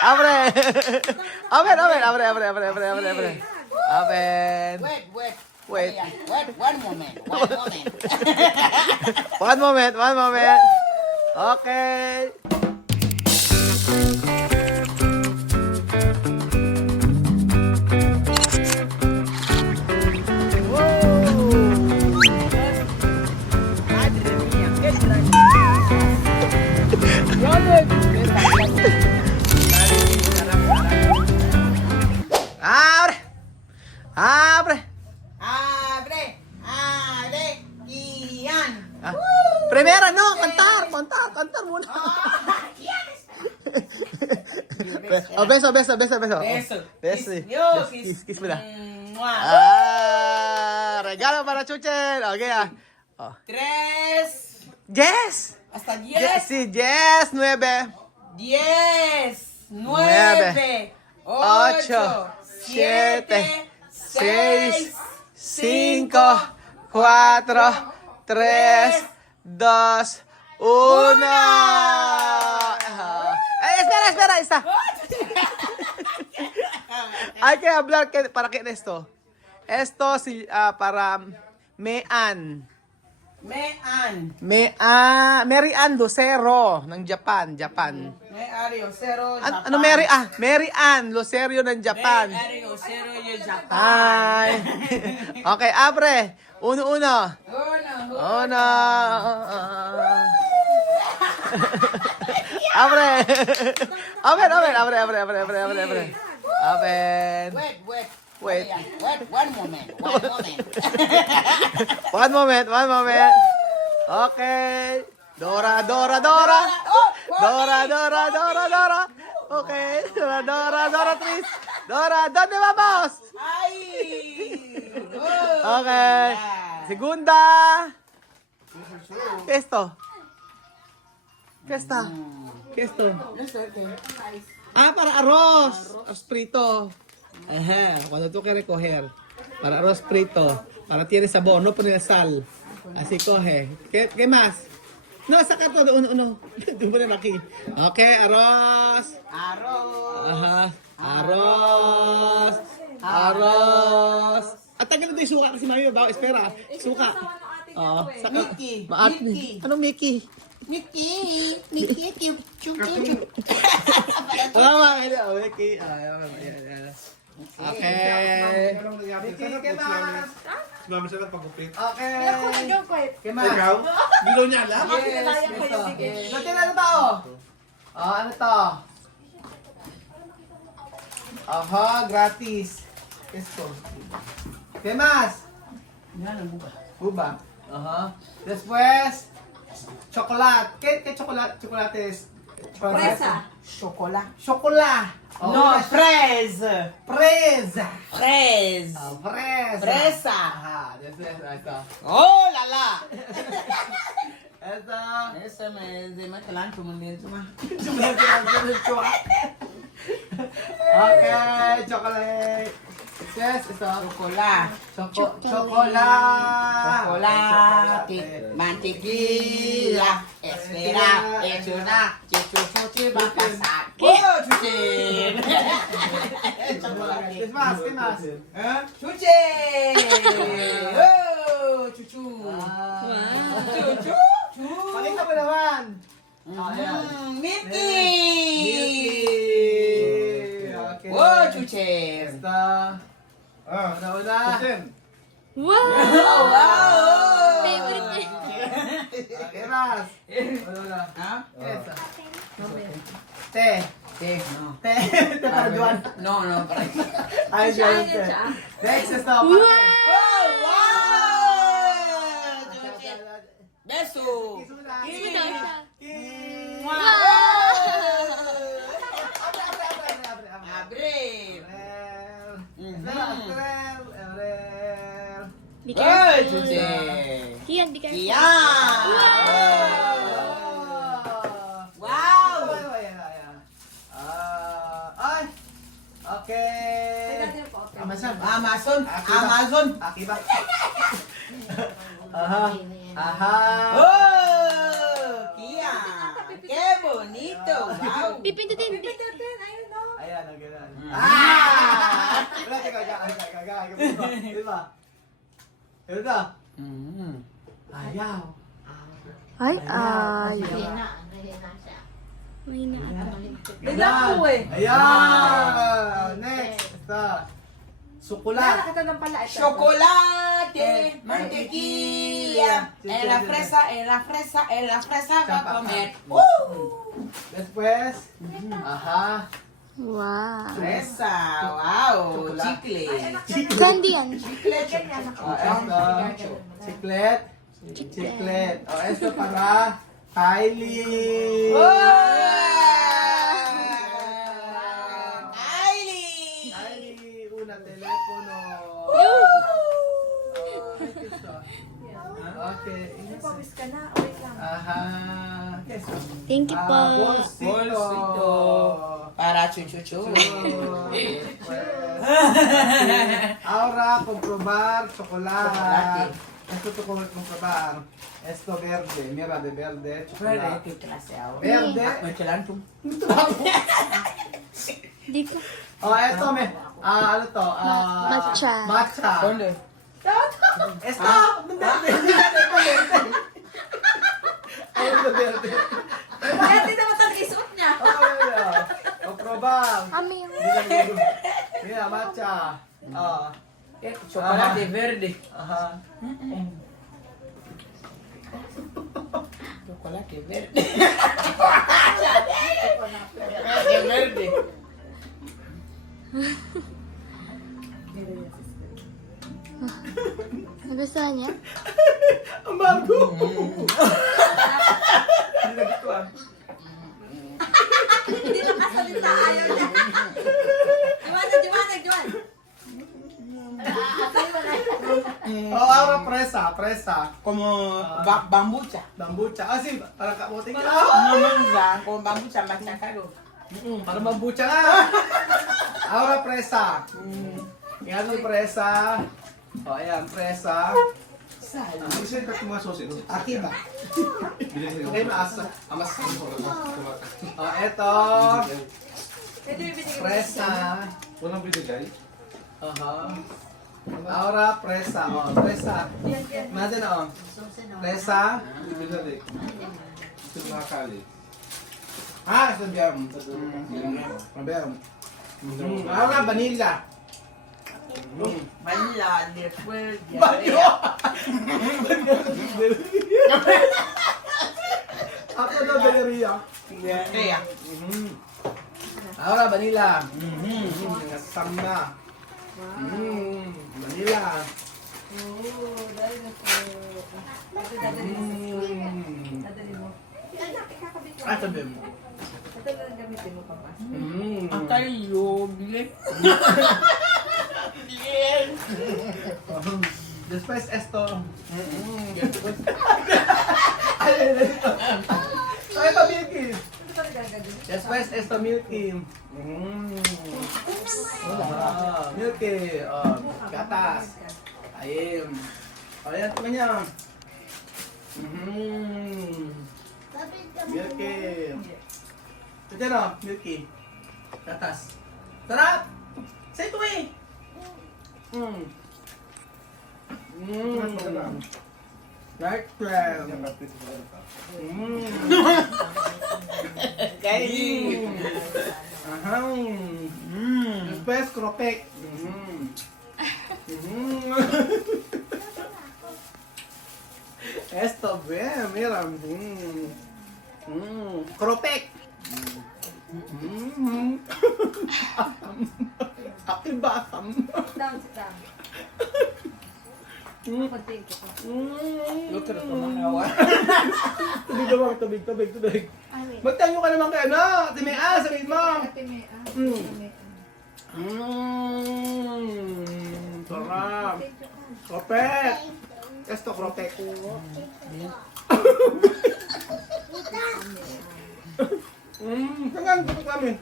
Abre. Open, open, abre, abre, abre, abre, abre, abre. Open. Wait. One moment. One moment, one moment. Okay. Abre. Abre. Abre, Ian. Ah. Primera, no, cantar muna. Oh, beso. Beso. Beso. Yo, Kiss muna. Mua. Regalo para Chuchen. Okay, Oh. 3. Yes. Hasta Yes, 10. sí, yes, 9, 10. 9, 9. 8. 7, 7. 6, 5, 4, 3, 2, 1. Espera, ahí está. Hay que hablar para qué es esto. Esto sí, para Mean. Mary Ann Lucero ng Japan. Ario, 0. Ano Mary? Mary Ann Lucero ng Japan. Ario, 0 yung Japan. Hi. Okay, abre. Uno. Uno. Abre. Open. Open. Wait. One moment. One moment. Okay. Dora. Okay. Dora, please. Dora, ¿dónde vamos? Ay. Okay. Segunda. ¿Qué es esto? ¿Qué es esto? Para arroz. Arroz frito. Ajá, cuando tú quieres coger. Para arroz frito. Para tiene sabor, no poner sal. Así coge. ¿Qué más? No, saca todo. Uno. Tú pones aquí. Okay, arroz. Ajá. Arroz. At tagal ito yung suka kasi mami bawa. Espera. Suka. Mickey. Anong Mickey? Mickey, chup. Mickey. Okay. ¿Qué más? Mami siya ng pagupit. Okay. ¿Qué más? Ikaw? Bilo niya alam? Yes. Natin ano to? Ano to? Aha, gratis. Esto. ¿Qué más? Buba. Ajá. Después, chocolate. ¿Qué chocolate? Chocolate es... Fresa. Chocolate. No, fraise. Fresa. Fraise. Fresa. Fresa. Ajá. Después, esto. Oh, la. Esto. Eso me matalan tumulin cuma. Okay, chocolate. Yes, ito. Chocolate. Chocolate. Mantequilla. Espera. Echuna. Chuchuchi bakasaki. Oh, chuchi. ¿Qué más? ¿Qué más? Chuchi. Oh, chuchu. Chuchu. Pakita mo naman. Mickey. Okay. Oh, chuchi. Ito. Una. Wow! Wow. Favorite niya. ¿Qué más? Una. Ha? Ito. Te. No. Te para Juan. No, para. Ay, Juan. Next, ito. Wow! Oh, wow! Chuchi. Beso. Sino daw siya? Abre. Be Oy, careful. chuchi. Kian, be careful. Yan. Wow. Ay. Okay. Amazon. Amazon. Aki ba? Aha. Oh, Kia. Qué bonito. Wow. Pipindutin. Ayan, ang gano'n. Ah! Wala, teka, kagaya. Di ba? Ito na. Ayaw. Ay, ay. May na. Ilang po eh. Ayan! Next. Ito. Sukulat. Chocolate, mantequilla, en la fresa va a comer. Después. Ajá. Wow. Fresa, wow, Chocolate. chicle. Candy yan. Oh, esto. Chiclet. Chiclet. Oh, esto para Kylie. Kylie. Kylie, una telepono. Ay, gusto. Okay. Pawis ka na, wait lang. Aha. Queso. Thank you po. Bolsito. Bolsito. Para chuchuchu. Después. Ahora, comprobar chocolate. Esto to comprobar. Esto verde. Mira, de verde. Chocolate. ¿Qué clase ahora? Verde. Mechelantum. Di ka. Oh, esto me. Ano to? Matcha. Matcha. ¿Dónde? Esto. Verde. Ayun na verde. Kaya hindi naman talaga isuot niya. Comprobar. Ami. Mira, matcha. Oh. Chocolate verde. Aha. Chocolate verde. Chocolate verde. Nagustuhan niya? Ang bago. Hindi nagustuhan. Hindi lang kasalita, ayaw niya. Diwan. Oh, ahora presa. Como bambucha. Bambucha. Ah, sí, para kamuting ka. No manza, como bambucha machacado. Para bambucha nga. Ahora presa. Yan yung presa. Oh, ayan, presa. Gusto yung kasi mga sosin. Aki ba? Okay, maasa. Amas. Oh, eto. Presa. Walang binigay. Aha. Ahora presa. Oh, presa. Natin oh. Presa. Binigay. Ito yung mga kali. Ah, ito jam. Mabel. Ahora vanilla. Vanilla, después Banyo! Ako na diarrhea. diarrea. Ahora vanilla. Sama. Vanilla. Ah, sabi mo. Ito lang gamitin mo, Papa. Akayo, bilik. Después esto. Después, Ay, ito milky. Ito pa nagagawin. Después esto milky. Milky. Gatas. Ayun. Ayan, tingnan niya. Milky. Ito na, milky. Gatas. Sarap! Say ito eh! Dark cream. Kylie. Aham. Después cropek. Esto bien, mira. Cropek. Akibakam. Down, sit down. Pag-thank you po. Yo quiero tomar agua. Tubig naman, tubig. Magtanyo ka naman kay ano, Timea, sabihin mo. Ate May, Sarap. Cropek. Esto, cropek. Saan ka kami?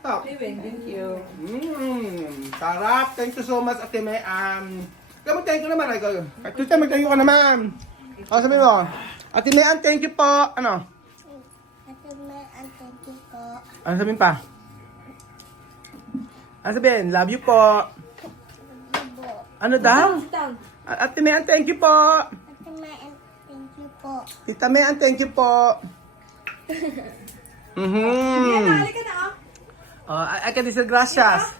Stop. Thank you. Sarap. Thank you so much, Ate May. Ikaw mag-thank you naman. Tita, mag-thank you ka naman. O, sabihin mo. Ate May, thank you po. Ano? Ate May, thank you po. Ano sabihin pa? Ano sabihin? Love you po. Ano daw? Sit down. Ate Mean, thank you po. Thank you po. Tita Mean, thank you po. Halika na, oh. I can decir gracias.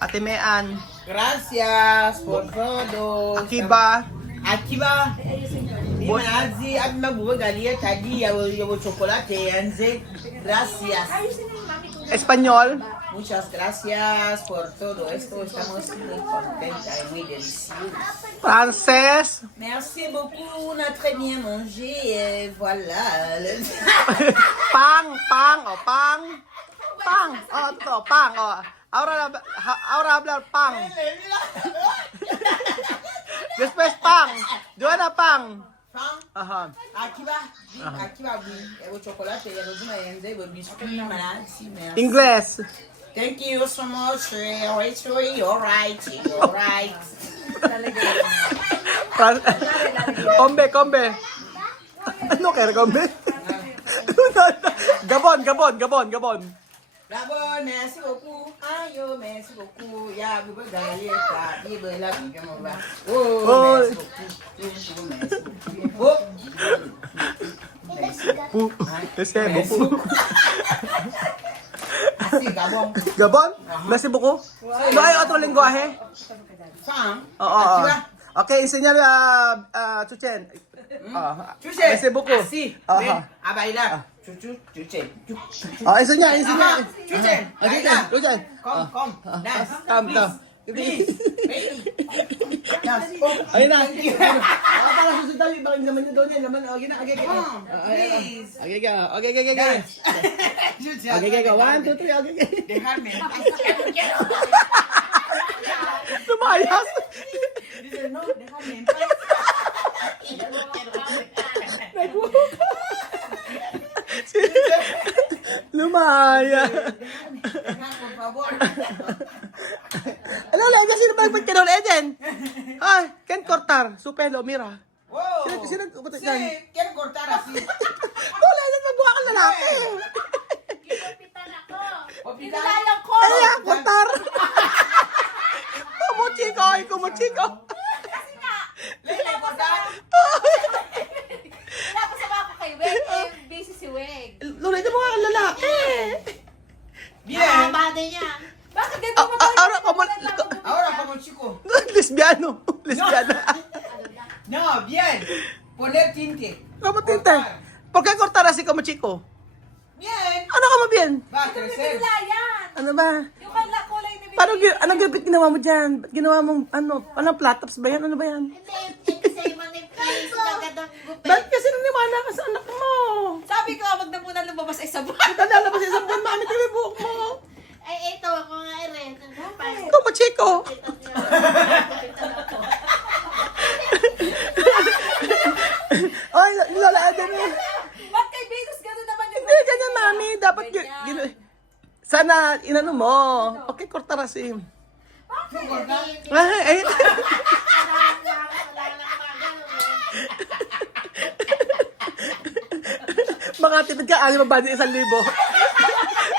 Ate Mean. Gracias por todo. Akiba. Akiba. Imazi at mabugalia tadi yawo chocolate yanze. Gracias. Ayusin na yung mami ko. Espanyol. Muchas gracias por todo esto. Estamos muy contentos y muy deliciosos. Frances. Merci beaucoup. On a très bien mangé. Et voilà. Pang. Oh, pang. Pang. Oh, ito. Pang. Oh. Ahora hablar pang. Después pang. Joanna pang. Pang. Aha. Akiba. Akiba. Yawo chocolate. Yawo zuma yanze. Biscuit. Merci. Merci. Ingles. Thank you so much. You're right. Kombe. Ano kaya kombe? Gabon. D'abord, merci beaucoup. Ayo, merci beaucoup. Ya, vous pouvez gagner ça. Il veut la vie, on va. Oh, merci beaucoup. Oh. Pu. Ese, buku. Así, Gabon. Gabon? Merci beaucoup. No hay otro lenguaje? Fan. Oo. Okay, enseñar Chuchen. Chuchen. Merci beaucoup. Así. Aha. Ven, a bailar. Chuchen. Enseñar. Chuchen. Bailar. Chuchen. Come. Dance. Come. Please. Baby. Dance. Oh. Ayun na. Para susunod tayo, bakit naman yun doon yan? Naman, okay na, okay. Come, please. Okay. Dance. Chuchen. Okay. 1, 2, 3, okay. Dejarme. Lumayas. Dice, no, déjame en paz. Yo no quiero Lumaya. Deja, por favor. Alam, kasi naman ba't ka doon, Eden? Ay, can cortar. Su pelo, mira. Wow. Sino, Sí, quiero cortar así. Wala na magawa kang lalaki. Hospital. Kaya, cortar. Kumuchiko. Lele, cortar. Napasama ko kay Weg. Eh, busy si Weg. Lulay na mukha kang lalaki. Bien. Bakit ganito mo Ahora, Ahora como chico. lesbiana. No, bien. Poner tinte. Como tinte. ¿Por qué cortar así como chico? Bien. Ano ka mo bien? Va a crecer. yan? Ano ba? Yung kala kulay na Paano, anong gilpit ginawa mo dyan? Ba't ginawa mong, anong flat-tops ba yan? Ano ba yan? Ba't kasi naniwala ka sa anak mo? Sabi ko, wag na muna lumabas ay sabon. Tanda ba sa isang buwan, mami, tingnan buhok mo. Ay, ito ako nga rin. Como chico. Ay, Lola Eden. Ba't kay Venus gano'n naman yung... Hindi, ganyan, mami. Dapat, sana, inano mo. Okay, cortar así. Ay. Mga tipid ka, alim ang budget 1,000.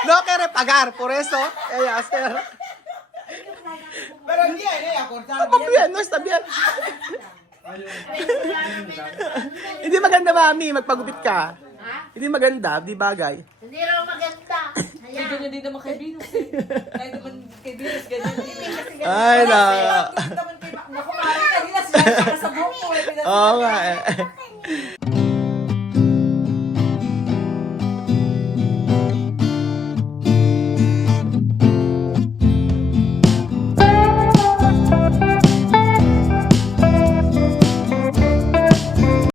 No quiere pagar, por eso, ella hacer. Pero bien, a cortar Ano bien, no está bien. Hindi maganda, mami, magpagupit ka. Hindi maganda, di bagay. Hindi raw maganda. Ay, ganyan din naman kay Venus eh. Ay, naman kay Venus, ganyan din. Ay, na. Naman kay Naku, parang kanina sila sa buhok ko. Oo nga eh.